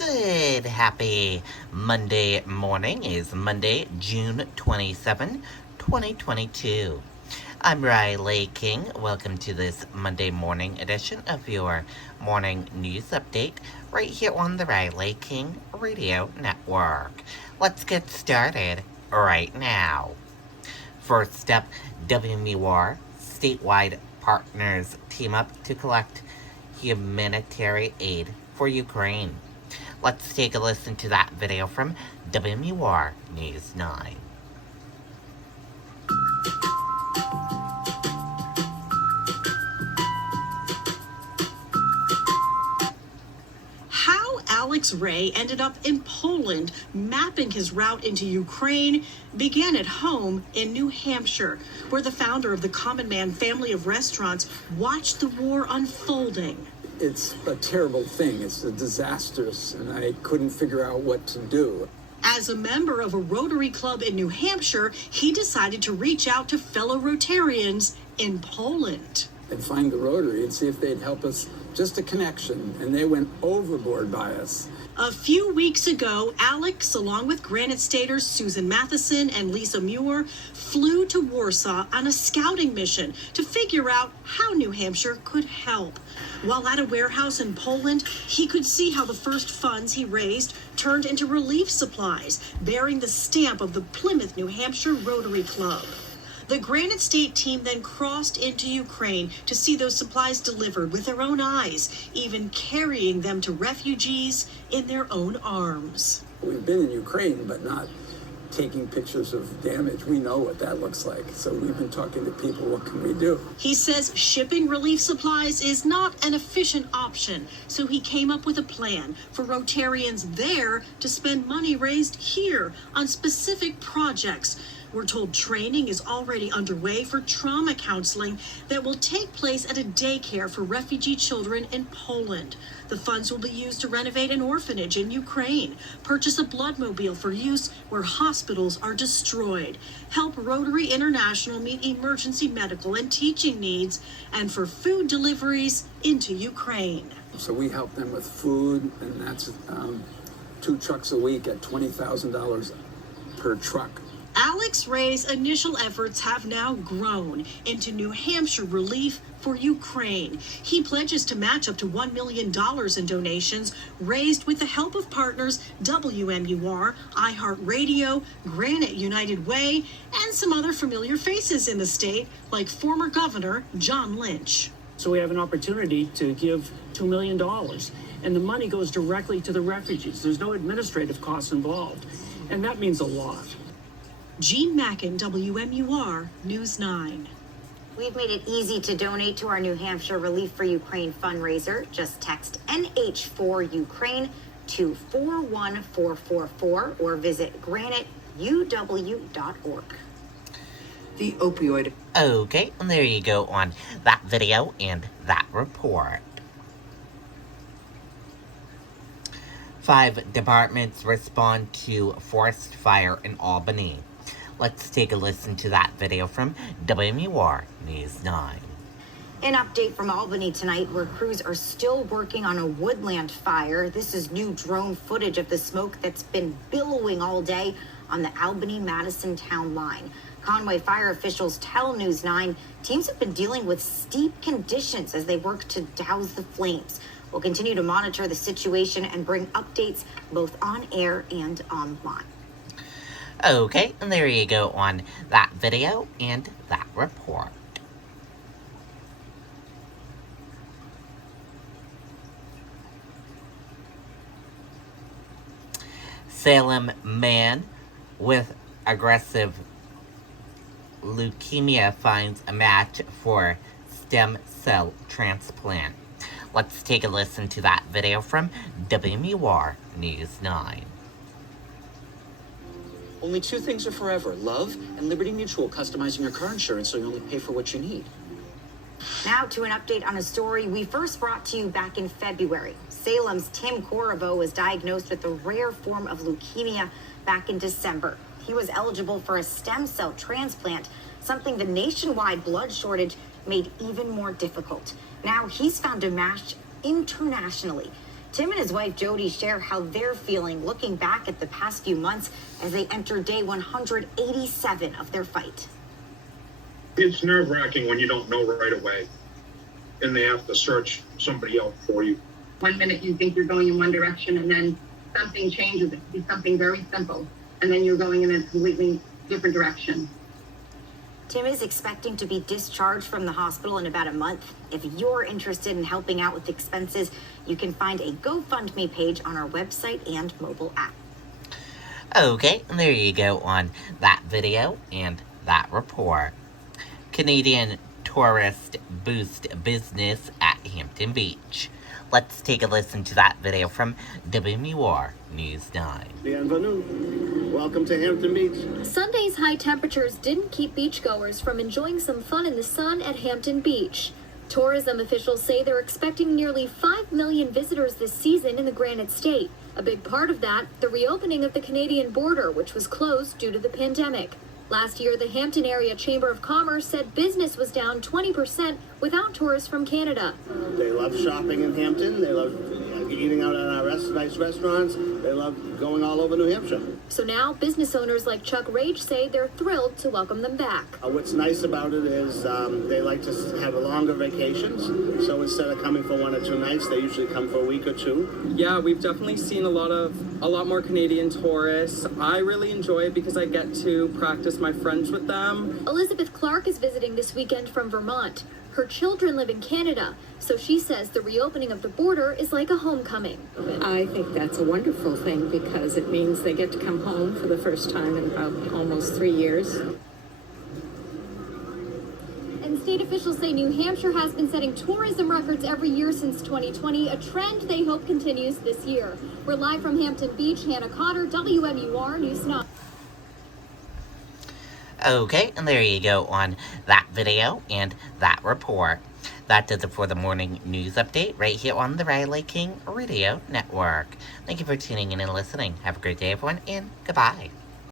Good, happy Monday morning. Is Monday, June 27, 2022. I'm Riley King. Welcome to this Monday morning edition of your morning news update right here on the Riley King Radio Network. Let's get started right now. First up, WMUR statewide partners team up to collect humanitarian aid for Ukraine. Let's take a listen to that video from WMUR News 9. How Alex Ray ended up in Poland, mapping his route into Ukraine, began at home in New Hampshire, where the founder of the Common Man family of restaurants watched the war unfolding. It's a terrible thing. It's a disastrous, and I couldn't figure out what to do. As a member of a Rotary Club in New Hampshire, he decided to reach out to fellow Rotarians in Poland. And find the Rotary and see if they'd help us, just a connection, and they went overboard by us. A few weeks ago, Alex, along with Granite Staters Susan Matheson and Lisa Muir, flew to Warsaw on a scouting mission to figure out how New Hampshire could help. While at a warehouse in Poland, he could see how the first funds he raised turned into relief supplies, bearing the stamp of the Plymouth, New Hampshire Rotary Club. The Granite State team then crossed into Ukraine to see those supplies delivered with their own eyes, even carrying them to refugees in their own arms. We've been in Ukraine, but not taking pictures of damage. We know what that looks like. So we've been talking to people, what can we do? He says shipping relief supplies is not an efficient option, so he came up with a plan for Rotarians there to spend money raised here on specific projects. We're told training is already underway for trauma counseling that will take place at a daycare for refugee children in Poland. The funds will be used to renovate an orphanage in Ukraine, purchase a bloodmobile for use where hospitals are destroyed, help Rotary International meet emergency medical and teaching needs, and for food deliveries into Ukraine. So we help them with food, and that's 2 trucks a week at $20,000 per truck. Alex Ray's initial efforts have now grown into New Hampshire relief for Ukraine. He pledges to match up to $1 million in donations raised with the help of partners WMUR, iHeartRadio, Granite United Way, and some other familiar faces in the state, like former Governor John Lynch. So we have an opportunity to give $2 million, and the money goes directly to the refugees. There's no administrative costs involved, and that means a lot. Jean Mackin, WMUR News 9. We've made it easy to donate to our New Hampshire Relief for Ukraine fundraiser. Just text NH4 Ukraine to 41444 or visit graniteuw.org. The opioid. Okay, and there you go on that video and that report. 5 departments respond to forest fire in Albany. Let's take a listen to that video from WMUR News 9. An update from Albany tonight where crews are still working on a woodland fire. This is new drone footage of the smoke that's been billowing all day on the Albany-Madison town line. Conway fire officials tell News 9 teams have been dealing with steep conditions as they work to douse the flames. We'll continue to monitor the situation and bring updates both on air and online. Okay, and there you go on that video and that report. Salem man with aggressive leukemia finds a match for stem cell transplant. Let's take a listen to that video from WMUR News 9. Only 2 things are forever: love and Liberty Mutual, customizing your car insurance so you only pay for what you need. Now to an update on a story we first brought to you back in February. Salem's Tim Corriveau was diagnosed with a rare form of leukemia back in December. He was eligible for a stem cell transplant, something the nationwide blood shortage made even more difficult. Now he's found a match internationally. Tim and his wife Jody share how they're feeling looking back at the past few months as they enter day 187 of their fight. It's nerve-wracking when you don't know right away and they have to search somebody out for you. 1 minute you think you're going in one direction and then something changes. It could be something very simple and then you're going in a completely different direction. Tim is expecting to be discharged from the hospital in about a month. If you're interested in helping out with expenses, you can find a GoFundMe page on our website and mobile app. Okay, there you go on that video and that report. Canadian tourist boost business at Hampton Beach. Let's take a listen to that video from WMUR News 9. Bienvenue. Welcome to Hampton Beach. Sunday's high temperatures didn't keep beachgoers from enjoying some fun in the sun at Hampton Beach. Tourism officials say they're expecting nearly 5 million visitors this season in the Granite State. A big part of that, the reopening of the Canadian border, which was closed due to the pandemic. Last year, the Hampton Area Chamber of Commerce said business was down 20% without tourists from Canada. They love shopping in Hampton. They love eating out at our nice restaurants. They love going all over New Hampshire. So now, business owners like Chuck Rage say they're thrilled to welcome them back. What's nice about it is they like to have longer vacations. So instead of coming for 1 or 2 nights, they usually come for a week or 2. Yeah, we've definitely seen a lot more Canadian tourists. I really enjoy it because I get to practice my French with them. Elizabeth Clark is visiting this weekend from Vermont. Her children live in Canada, so she says the reopening of the border is like a homecoming. I think that's a wonderful thing because it means they get to come home for the first time in about almost 3 years. And state officials say New Hampshire has been setting tourism records every year since 2020, a trend they hope continues this year. We're live from Hampton Beach. Hannah Cotter, WMUR News 9. Okay, and there you go on that video and that report. That does it for the morning news update right here on the Riley King Radio Network. Thank you for tuning in and listening. Have a great day, everyone, and goodbye.